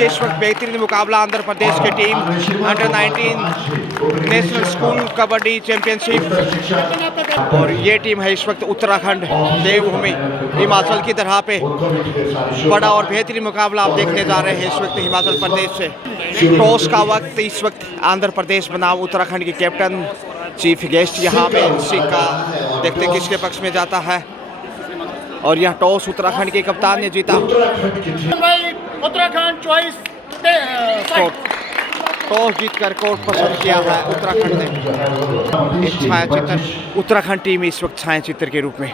लीजिए इस वक्त बेहतरीन मुकाबला आंध्र प्रदेश की team under 19 national school kabaddi championship, और ये टीम है इस वक्त उत्तराखंड देवभूमि हिमाचल की तरह पे। बड़ा और बेहतरीन मुकाबला आप देखने जा रहे हैं इस वक्त हिमाचल प्रदेश से। टॉस का वक्त इस वक्त आंध्र प्रदेश बनाम उत्तराखंड की कैप्टन चीफ गेस्ट यहाँ पे सिक्का देखते किसके पक्ष में जाता है, और यह टॉस उत्तराखंड के कप्तान ने जीता। उत्तराखंड चॉइस टॉस जीतकर कोर्ट पसंद किया है उत्तराखंड ने। एक छायाचित्र उत्तराखंड टीम इस वक्त छायाचित्र के रूप में।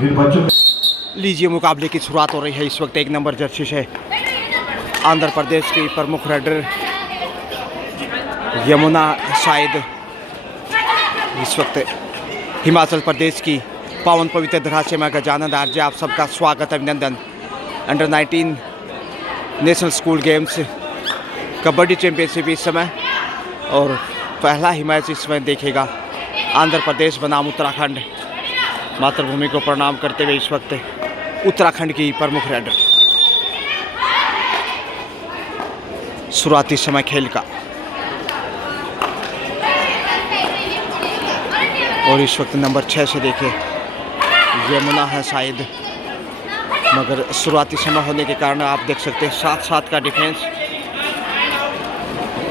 लीजिए मुकाबले की शुरुआत हो रही है इस वक्त। एक नंबर जर्सी है आंध्र प्रदेश की प्रमुख रेडर यमुना शायद इस वक्त हिमाचल प्रदेश की पावन पवित्र धरा से मैं गजानंद आर्य आप सबका स्वागत अभिनंदन। Under 19 national school games kabaddi championship इस समय, और पहला ही मैच इस समय देखेगा आंध्र प्रदेश बनाम उत्तराखंड। मातृभूमि को प्रणाम करते हुए इस वक्त उत्तराखंड की प्रमुख रेडर। शुरुआती समय खेल का, और इस वक्त नंबर 6 से देखे यमुना है शायद, मगर शुरुआती समय होने के कारण आप देख सकते हैं 7-7 का डिफेंस।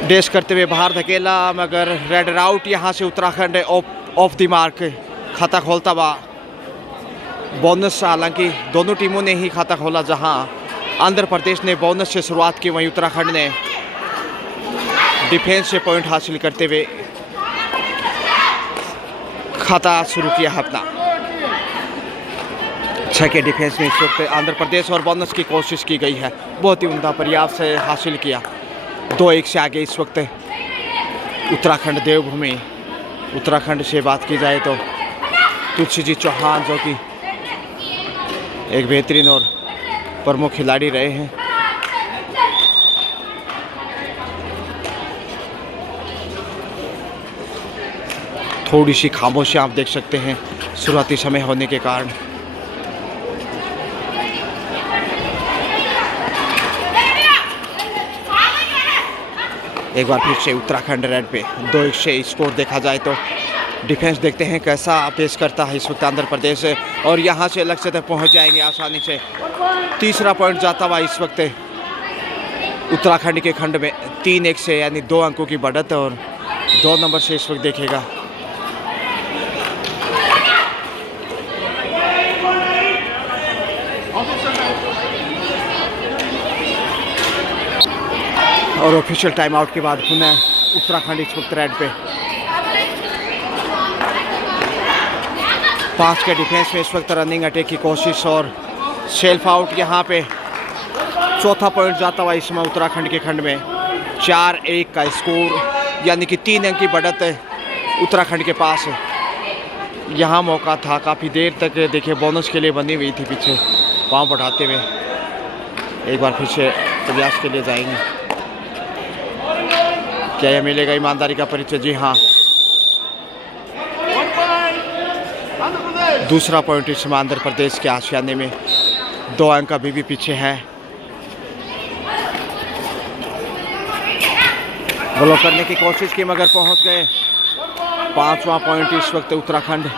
डैश करते हुए बाहर धकेला, मगर रेडर आउट। यहाँ से उत्तराखंड ऑफ द मार्क खाता खोलता हुआ बोनस। हालांकि दोनों टीमों ने ही खाता खोला, जहां आंध्र प्रदेश ने बोनस से शुरुआत की, वहीं उत्तराखंड ने डिफेंस से पॉइंट हासिल करते हुए खाता शुरू किया है अपना। 6 के डिफेंस में इस वक्त आंध्र प्रदेश, और बोनस की कोशिश की गई है, बहुत ही उम्दा प्रयास से हासिल किया। 2-1 से आगे इस वक्त उत्तराखंड देवभूमि। उत्तराखंड से बात की जाए तो तुलसी जी चौहान जो कि एक बेहतरीन और प्रमुख खिलाड़ी रहे हैं। थोड़ी सी खामोशी आप देख सकते हैं शुरुआती समय होने के कारण। एक बार फिर से उत्तराखंड रेड पे 2-1 से स्कोर देखा जाए तो डिफेंस देखते हैं कैसा पेश करता है इस वक्त आंध्र प्रदेश, और यहाँ से लक्ष्य तक पहुँच जाएंगे आसानी से। तीसरा पॉइंट जाता हुआ इस वक्त उत्तराखंड के खंड में 3-1 से, यानी 2 अंकों की बढ़त, और 2 नंबर से इस वक्त देखेगा। और ऑफिशियल टाइम आउट के बाद पुनः उत्तराखंड इस वक्त रेड पे 5 के डिफेंस में इस वक्त रनिंग अटैक की कोशिश, और सेल्फ आउट। यहाँ पे चौथा पॉइंट जाता हुआ इस समय उत्तराखंड के खंड में। 4-1 का स्कोर, यानी कि 3 अंक की बढ़त उत्तराखंड के पास है। यहाँ मौका था, काफ़ी देर तक देखिए बोनस के लिए बनी हुई थी पीछे पाँव बढ़ाते हुए। एक बार फिर से प्रयास के लिए जाएंगे। क्या यह मिलेगा ईमानदारी का परिचय? जी हाँ, दूसरा पॉइंट इस समय आंध्र प्रदेश के आशियाने में। 2 अंक अभी भी पीछे है। ब्लॉक करने की कोशिश की, मगर पहुंच गए। 5वां पॉइंट इस वक्त उत्तराखंड।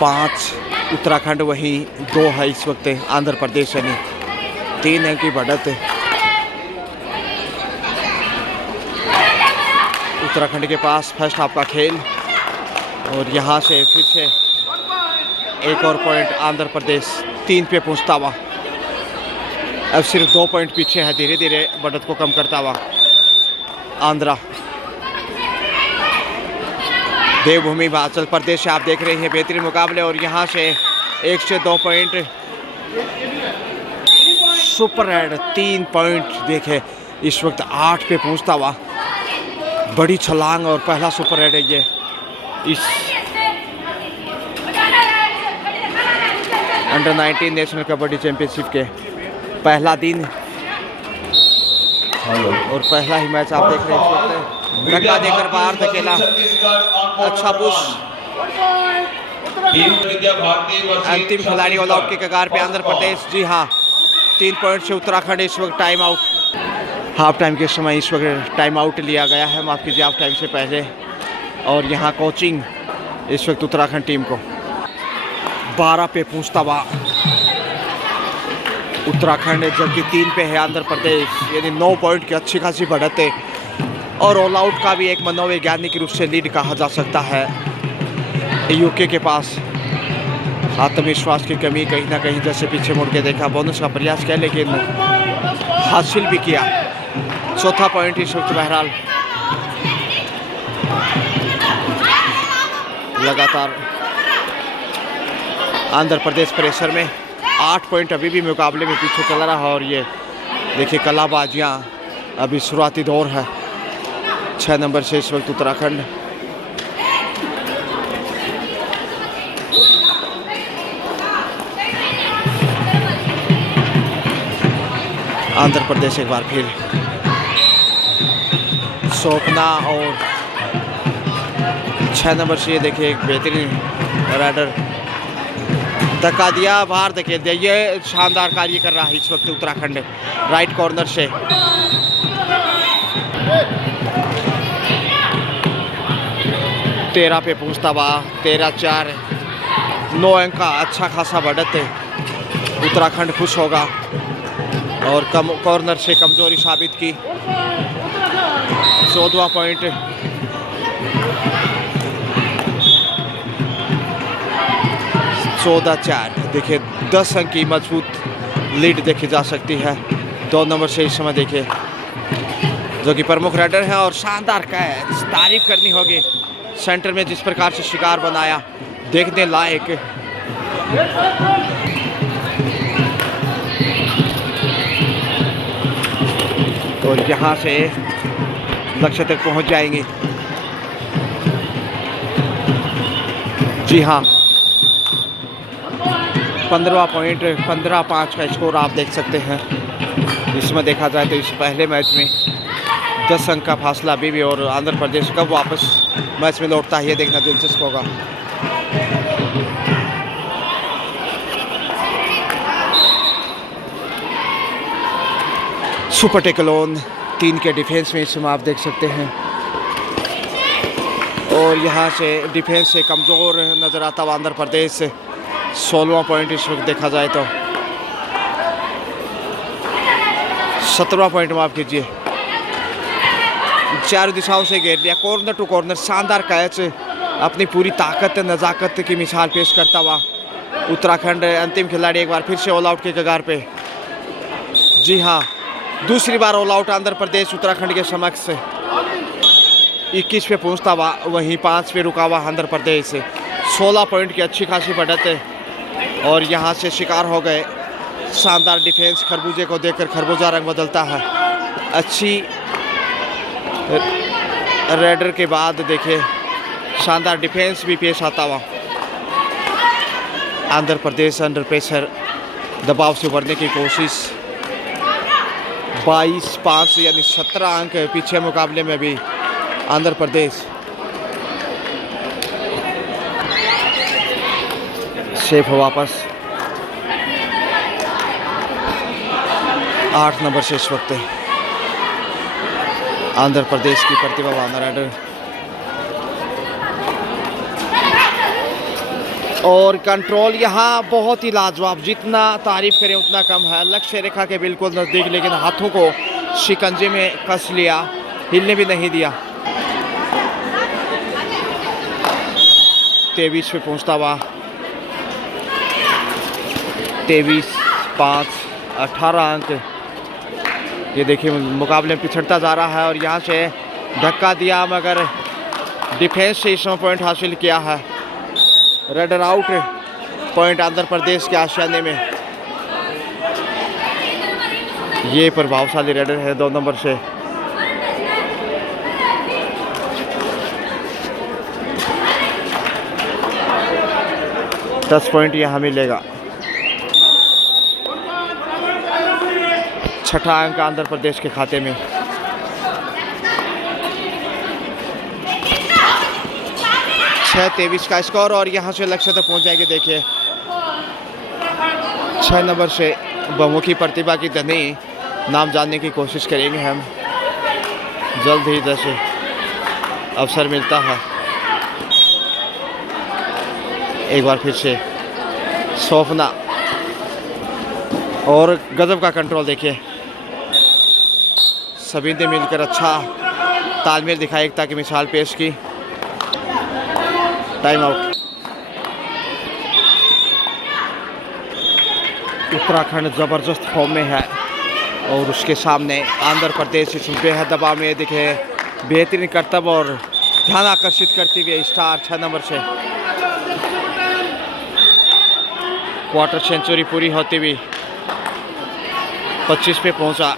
पाँच उत्तराखंड, वहीं 2 है इस वक्त आंध्र प्रदेश, यानी 3 अंक की बढ़त उत्तराखंड के पास। फर्स्ट हाफ का खेल, और यहाँ से फिर से एक और पॉइंट आंध्र प्रदेश 3 पे पहुँचता हुआ। अब सिर्फ 2 पॉइंट पीछे है, धीरे धीरे बढ़त को कम करता हुआ आंध्रा। देवभूमि हिमाचल प्रदेश आप देख रहे हैं बेहतरीन मुकाबले, और यहाँ से 1 से 2 पॉइंट सुपर रेड। 3 पॉइंट देखे इस वक्त 8 पे पहुँचता हुआ। बड़ी छलांग और पहला सुपर रेड है ये इस अंडर 19 नेशनल कबड्डी चैंपियनशिप के पहला दिन और पहला ही मैच आप देख रहे हैं। इस वक्त धक्का देकर बाहर धकेला, अच्छा पुश अंतिम खिलाड़ी ऑल आउट के कगार पे आंध्र प्रदेश। जी हाँ, 3 पॉइंट से उत्तराखंड इस वक्त टाइम आउट। हाफ टाइम के समय इस वक्त टाइम आउट लिया गया है, माफ़ कीजिए, हाफ टाइम से पहले। और यहाँ कोचिंग इस वक्त उत्तराखंड टीम को 12 पे पूछतावा उत्तराखंड, जबकि 3 पे है आंध्र प्रदेश, यानी 9 पॉइंट की अच्छी खासी बढ़त है। और ऑल आउट का भी एक मनोवैज्ञानिक रूप से लीड कहा जा सकता है। यूके के पास आत्मविश्वास की कमी कहीं ना कहीं, जैसे पीछे मुड़ के देखा, बोनस का प्रयास किया लेकिन हासिल भी किया। चौथा पॉइंट इस वक्त बहरहाल लगातार आंध्र प्रदेश प्रेशर में। 8 पॉइंट अभी भी मुकाबले में पीछे चला रहा। और ये देखिए कलाबाजियाँ, अभी शुरुआती दौर है। 6 नंबर से इस वक्त उत्तराखंड। आंध्र प्रदेश एक बार फिर सोपना और 6 नंबर से ये देखिए एक बेहतरीन राइडर धक्का दिया, बाहर धकेल दिया। ये शानदार कार्य कर रहा है इस वक्त उत्तराखंड राइट कॉर्नर से। तेरह पे पूछतावा, 13-4, 9 अंक का अच्छा खासा बढ़त है। उत्तराखंड खुश होगा और कम कॉर्नर से कमजोरी साबित की। 14वां पॉइंट। चौदह 4, देखिए 10 अंक की मजबूत लीड देखी जा सकती है 2 नंबर से इस समय। देखिए जो कि प्रमुख राइडर हैं और शानदार कैच, तारीफ करनी होगी। सेंटर में जिस प्रकार से शिकार बनाया, देखने लायक। तो यहाँ से लक्ष्य तक पहुँच जाएंगे। जी हाँ, 15वां पॉइंट, 15-5 का स्कोर आप देख सकते हैं। इसमें देखा जाए तो इस पहले मैच में 10 अंक का फासला अभी भी। और आंध्र प्रदेश कब वापस मैच में लौटता है, ये देखना दिलचस्प होगा। सुपर टेकलोन 3 के डिफेंस में इस समय आप देख सकते हैं। और यहाँ से डिफेंस से कमज़ोर नज़र आता हुआ आंध्र प्रदेश। 16वां पॉइंट इस वक्त देखा जाए तो। 17वां पॉइंट माफ़ कीजिए, 4 दिशाओं से घेर लिया, कॉर्नर टू कॉर्नर। शानदार कैच, अपनी पूरी ताकत नज़ाकत की मिसाल पेश करता हुआ उत्तराखंड। अंतिम खिलाड़ी एक बार फिर से ऑल आउट के कगार पे। जी हाँ, दूसरी बार ऑल आउट आंध्र प्रदेश उत्तराखंड के समक्ष। 21 पे पहुँचता हुआ, वहीं 5 पे रुका हुआ आंध्र प्रदेश। 16 पॉइंट की अच्छी खासी बढ़त है। और यहाँ से शिकार हो गए। शानदार डिफेंस, खरबूजे को देखकर खरबूजा रंग बदलता है। अच्छी रेडर के बाद देखिए शानदार डिफेंस भी पेश आता हुआ। आंध्र प्रदेश अंडर प्रेशर दबाव से उभरने की कोशिश। 22-5 यानी 17 अंक पीछे मुकाबले में भी आंध्र प्रदेश। सेफ वापस 8 नंबर से इस वक्त आंध्र प्रदेश की प्रतिभावान राइडर। और कंट्रोल यहाँ बहुत ही लाजवाब, जितना तारीफ करें उतना कम है। लक्ष्य रेखा के बिल्कुल नज़दीक, लेकिन हाथों को शिकंजे में कस लिया, हिलने भी नहीं दिया। 23 पे पहुँचता हुआ, 23-5, 18 अंक। ये देखिए मुकाबले में पिछड़ता जा रहा है। और यहाँ से धक्का दिया, मगर डिफेंस से इसमें पॉइंट हासिल किया है। Raider out, point Andhra Pradesh के आशियाने में। ये प्रभावशाली रेडर है 2 नंबर से। दस पॉइंट यहाँ मिलेगा। 6ठा अंक आंध्र प्रदेश के खाते में। 6-23 का स्कोर और यहाँ से लक्ष्य तक पहुँच जाएंगे। देखिए 6 नंबर से बहुमुखी प्रतिभा की धनी नाम जानने की कोशिश करेंगे हम। जल्द ही जैसे अवसर मिलता है एक बार फिर से सौंपना और गजब का कंट्रोल। देखिए सभी ने मिलकर अच्छा तालमेल दिखाया, एकता की मिसाल पेश की। Time out. उत्तराखंड ज़बरदस्त फॉर्म में है और उसके सामने आंध्र प्रदेश इस बेहद दबाव में। दिखे बेहतरीन करतब और ध्यान आकर्षित करती हुई स्टार 6 नंबर से क्वार्टर सेंचुरी पूरी होती हुई 25 पे पहुंचा।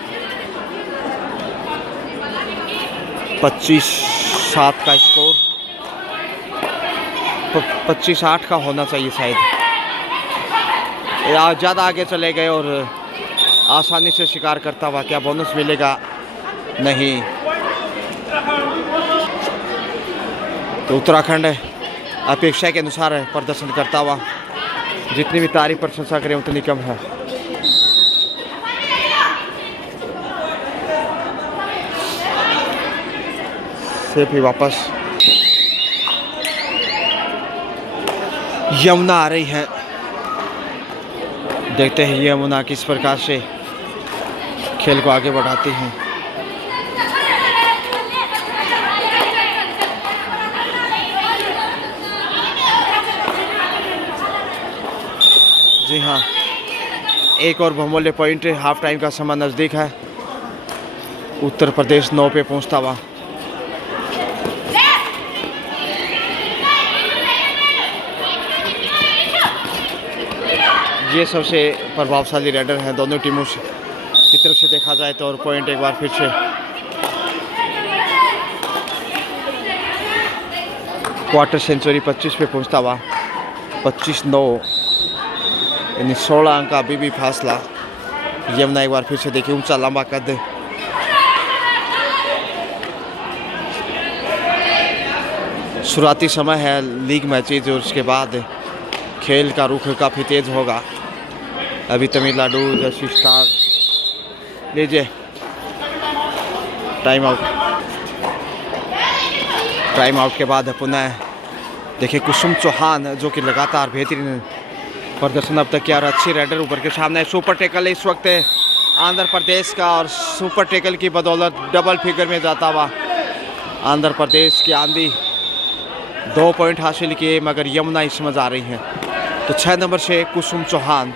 25-7 का स्कोर, 25-8 का होना चाहिए शायद। ज़्यादा आगे चले गए और आसानी से शिकार करता हुआ। क्या बोनस मिलेगा? नहीं। तो उत्तराखंड अपेक्षा के अनुसार प्रदर्शन करता हुआ। जितनी भी तारीफ प्रशंसा करें उतनी कम है। से भी वापस यमुना आ रही है। देखते हैं यमुना किस प्रकार से खेल को आगे बढ़ाती हैं। जी हाँ, एक और बहुमूल्य पॉइंट। हाफ टाइम का समय नज़दीक है। उत्तर प्रदेश 9 पे पहुंचता हुआ। ये सबसे प्रभावशाली रेडर हैं दोनों टीमों से की तरफ से देखा जाए तो। और पॉइंट एक बार फिर से क्वार्टर सेंचुरी 25 पे पहुंचता हुआ। 25-9 यानी 16 अंक का अभी भी फासला। यमुना एक बार फिर से देखिए, ऊंचा लंबा कद। शुरुआती समय है लीग मैचेज और उसके बाद खेल का रुख काफ़ी तेज होगा। अभी तमिलनाडु जैसी स्टार। लीजिए टाइम आउट। टाइम आउट के बाद पुनः देखिए कुसुम चौहान जो कि लगातार बेहतरीन प्रदर्शन अब तक किया और अच्छी रेडर ऊपर के सामने। सुपर टेकल इस वक्त आंध्र प्रदेश का और सुपर टेकल की बदौलत डबल फिगर में जाता हुआ आंध्र प्रदेश की आंधी 2 पॉइंट हासिल किए, मगर यमुना इस समझ आ रही है। तो 6 नंबर से कुसुम चौहान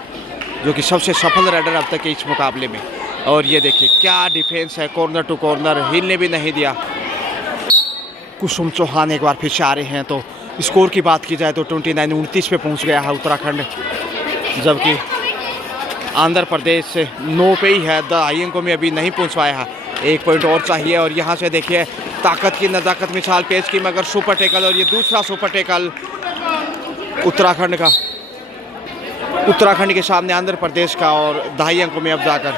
जो कि सबसे सफल रेडर अब तक के इस मुकाबले में। और ये देखिए क्या डिफेंस है, कॉर्नर टू कॉर्नर, हिलने भी नहीं दिया। कुसुम चौहान एक बार फिर से आ रहे हैं। तो स्कोर की बात की जाए तो 29-29 पे पहुंच गया है उत्तराखंड, जबकि आंध्र प्रदेश 9 पे ही है। दहाई अंकों में अभी नहीं पहुंच पाया है। 1 पॉइंट और चाहिए। और यहाँ से देखिए ताकत की नज़ाकत मिसाल पेश की, मगर सुपर टेकल। और ये दूसरा सुपर टेकल उत्तराखंड का, उत्तराखंड के सामने आंध्र प्रदेश का। और दहाई अंकों में अब जाकर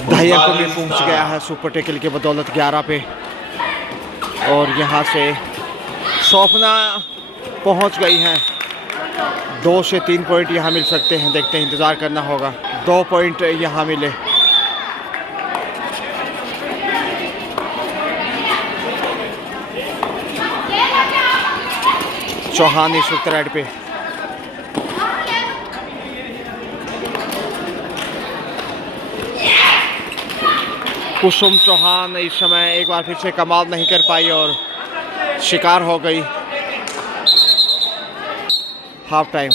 दहाई अंकों में पहुंच गया है सुपर टेकल के बदौलत 11 पे। और यहाँ से सौंपना पहुंच गई हैं। 2 से 3 पॉइंट यहाँ मिल सकते हैं। देखते हैं, इंतज़ार करना होगा। 2 पॉइंट यहाँ मिले। चौहान इस वक्त रेड पे। कुसुम चौहान इस समय एक बार फिर से कमाल नहीं कर पाई और शिकार हो गई। Half time.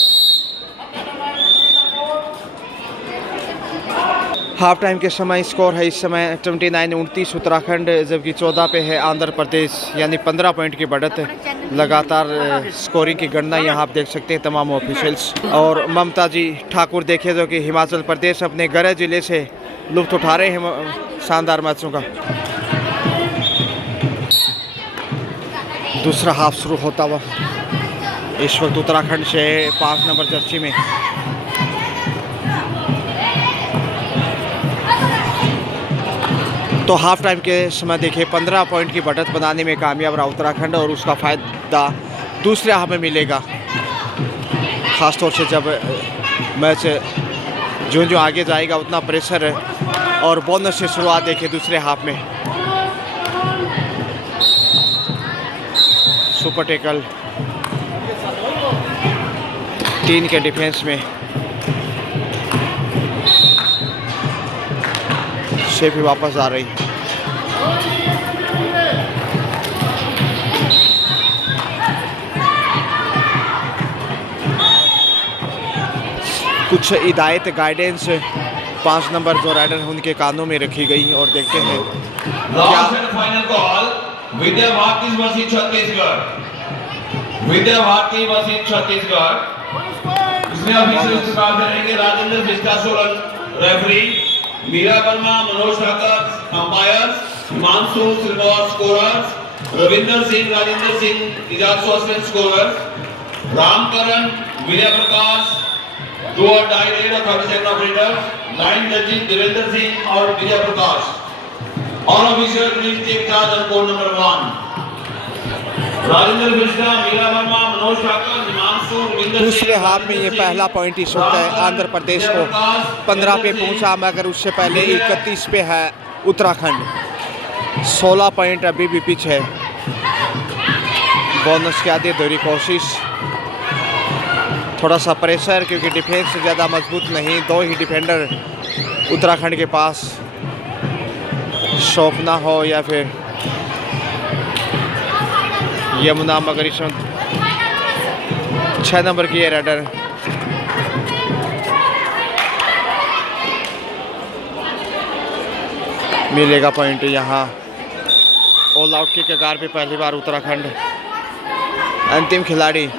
हाफ टाइम के समय स्कोर है इस समय 29-29 उत्तराखंड, जबकि 14 पे है आंध्र प्रदेश, यानी 15 पॉइंट की बढ़त है। लगातार स्कोरिंग की गणना यहाँ आप देख सकते हैं तमाम ऑफिशियल्स। और ममता जी ठाकुर देखे जो कि हिमाचल प्रदेश अपने गृह जिले से लुत्फ उठा रहे हैं शानदार मैचों का। दूसरा हाफ शुरू होता हुआ इस वक्त उत्तराखंड से 5 नंबर जर्सी में तो हाफ टाइम के समय देखिए 15 पॉइंट की बढ़त बनाने में कामयाब रहा उत्तराखंड और उसका फ़ायदा दूसरे हाफ में मिलेगा। ख़ासतौर से जब मैच जो आगे जाएगा उतना प्रेशर और बोनस से शुरुआत देखिए दूसरे हाफ में। सुपर टैकल 3 के डिफेंस में से भी वापस आ रही। कुछ हिदायत गाइडेंस 5 नंबर जो राइडर हैं उनके कानों में रखी गई और देखते हैं क्या फाइनल कॉल। विद्या भारती मस्जिद छत्तीसगढ़, विद्या भारती मस्जिद छत्तीसगढ़। इसमें ऑफिशियल इस्तेमाल करेंगे Rajendra Bista Solan referee, Meera Verma Manoj Thakar umpires, Himanshu Srinivas scorers, Ravinder Singh Rajendra Singh Ijaz assistant scorers, Ramkaran Vijay Prakash डू और डाई रेड और 32 operators, line judging Devendra Singh और Vijay Prakash. All official please take charge on code number 1। Rajendra Bista, Meera Verma, Manoj Thakar, Himanshu Ravinder. दूसरे हाफ में ये पहला पॉइंट इस वक्त है आंध्र प्रदेश को 15 पे पहुंचा, मगर उससे पहले 31 पे है उत्तराखंड। 16 पॉइंट अभी भी पीछे है। बोनस क्या दे दोहरी कोशिश, थोड़ा सा प्रेशर क्योंकि डिफेंस ज़्यादा मजबूत नहीं, 2 ही डिफेंडर उत्तराखंड के पास। शोभना हो या फिर यमुना, मगर इसमें 6 नंबर की है राइडर। मिलेगा पॉइंट यहाँ। ऑल आउट के कगार पे पहली बार उत्तराखंड। अंतिम खिलाड़ी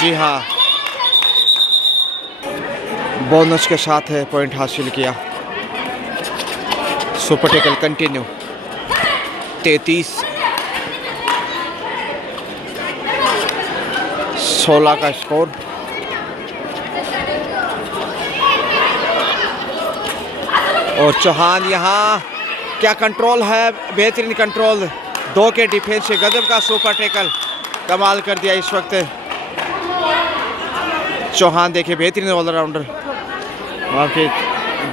जी हाँ, बोनस के साथ है पॉइंट हासिल किया। सुपर टैकल कंटिन्यू 33-16 का स्कोर। और चौहान यहाँ क्या कंट्रोल है, बेहतरीन कंट्रोल। 2 के डिफेंस से गजब का सुपर टैकल कमाल कर दिया इस वक्त चौहान। देखिए बेहतरीन ऑलराउंडर, वहाँ के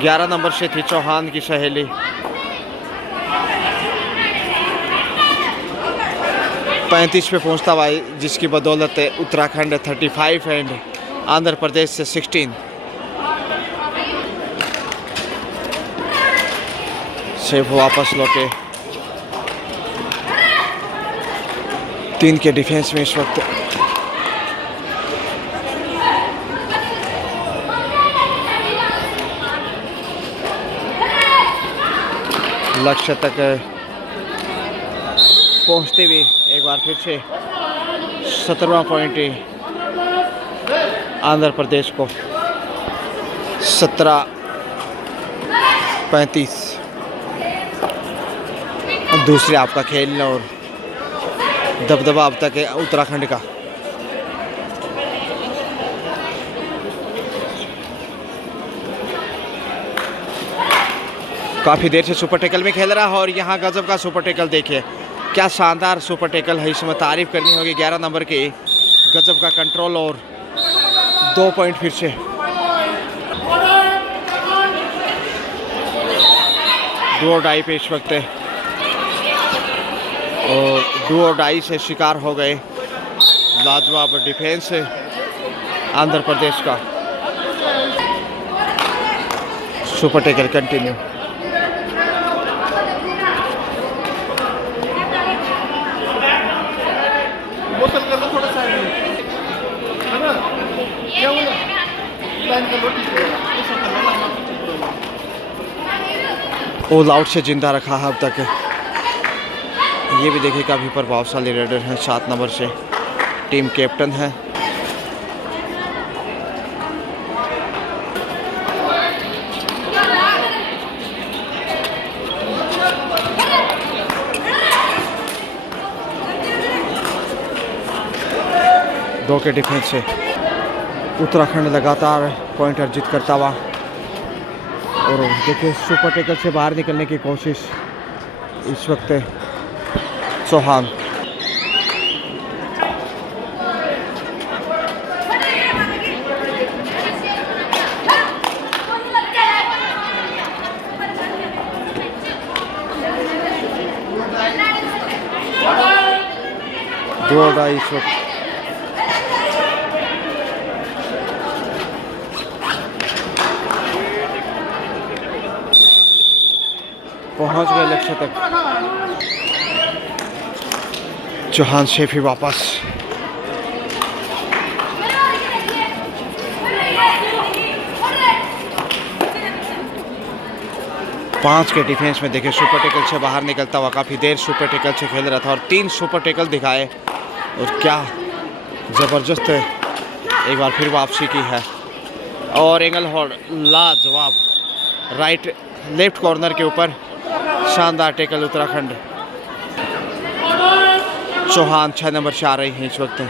11 नंबर से थी चौहान की सहेली। पैंतीस पे पहुँचता भाई, जिसकी बदौलत उत्तराखंड 35 एंड आंध्र प्रदेश से 16 से वापस लौटे। 3 के डिफेंस में इस वक्त लक्ष्य तक पहुंचते हुए एक बार फिर से 17वां पॉइंट आंध्र प्रदेश को 17-35। दूसरे आपका खेल और दबदबा अब तक है उत्तराखंड का। काफ़ी देर से सुपर टैकल में खेल रहा है और यहाँ गजब का सुपर टैकल देखिए, क्या शानदार सुपर टैकल है। इसमें तारीफ करनी होगी 11 नंबर के, गजब का कंट्रोल और 2 पॉइंट फिर से। डू डाई पे इस वक्त और डू डाई से शिकार हो गए। लाजवाब डिफेंस आंध्र प्रदेश का। Super tackle continue. All out से जिंदा रखा है अब तक। ये भी देखिए काफ़ी प्रभावशाली रेडर हैं। 7 नंबर से टीम कैप्टन है। दो के डिफेंस से उत्तराखंड लगातार पॉइंट अर्जित करता हुआ, और देखिए सुपर टैकल से बाहर निकलने की कोशिश इस वक्त चौहान। दो ढाई इस वक्त पहुंच गए लक्ष्य तक। चौहान शेफी वापस। पांच के डिफेंस में देखे सुपर टैकल से बाहर निकलता हुआ, काफ़ी देर सुपर टैकल से खेल रहा था और 3 सुपर टैकल दिखाए, और क्या ज़बरदस्त एक बार फिर वापसी की है। और एंगल होल्ड लाजवाब राइट लेफ्ट कॉर्नर के ऊपर शानदार टैकल उत्तराखंड। चौहान 6 नंबर से आ रही हैं इस वक्त।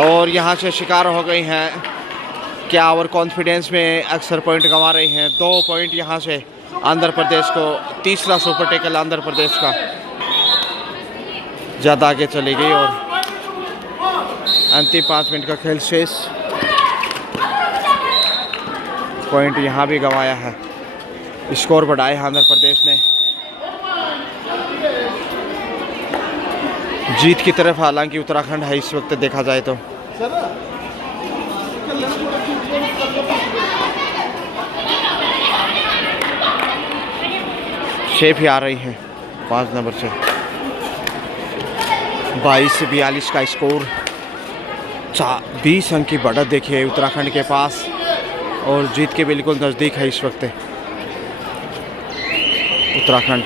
और यहाँ से शिकार हो गई हैं, क्या ओवर कॉन्फिडेंस में अक्सर पॉइंट गंवा रही हैं। 2 पॉइंट यहाँ से आंध्र प्रदेश को, तीसरा सुपर टैकल आंध्र प्रदेश का। ज़्यादा आगे चली गई और अंतिम 5 मिनट का खेल शेष। पॉइंट यहाँ भी गंवाया है, स्कोर बढ़ाया आंध्र प्रदेश ने जीत की तरफ, हालांकि उत्तराखंड है इस वक्त देखा जाए तो। शेफ ही आ रही हैं 5 नंबर से। 22 से 42 का स्कोर, 20 अंक की बढ़त देखिए उत्तराखंड के पास, और जीत के बिल्कुल नज़दीक है इस वक्त Uttarakhand.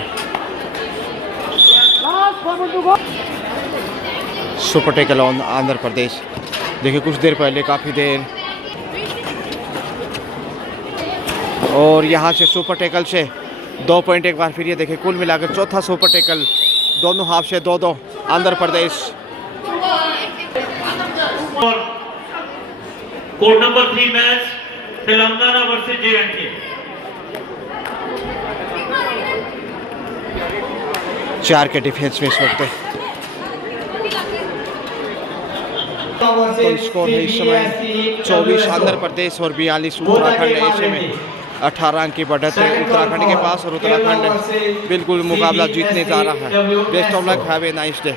Super tackle on Andhra Pradesh. देखिए कुछ देर पहले, काफ़ी देर, और यहाँ से सुपर टैकल से 2 पॉइंट एक बार फिर ये देखिए, कुल मिलाकर चौथा सुपर टैकल, दोनों हाफ से 2-2 Andhra Pradesh. Code number 3 match Telangana versus J&K। 4 के डिफेंस में इस वक्त तो स्कोर है इस समय 24 आंध्र प्रदेश और 42 उत्तराखंड। ऐसे में 18 अंक की बढ़त है उत्तराखंड के पास, और उत्तराखंड बिल्कुल मुकाबला जीतने जा रहा है। Best of luck, have a nice day.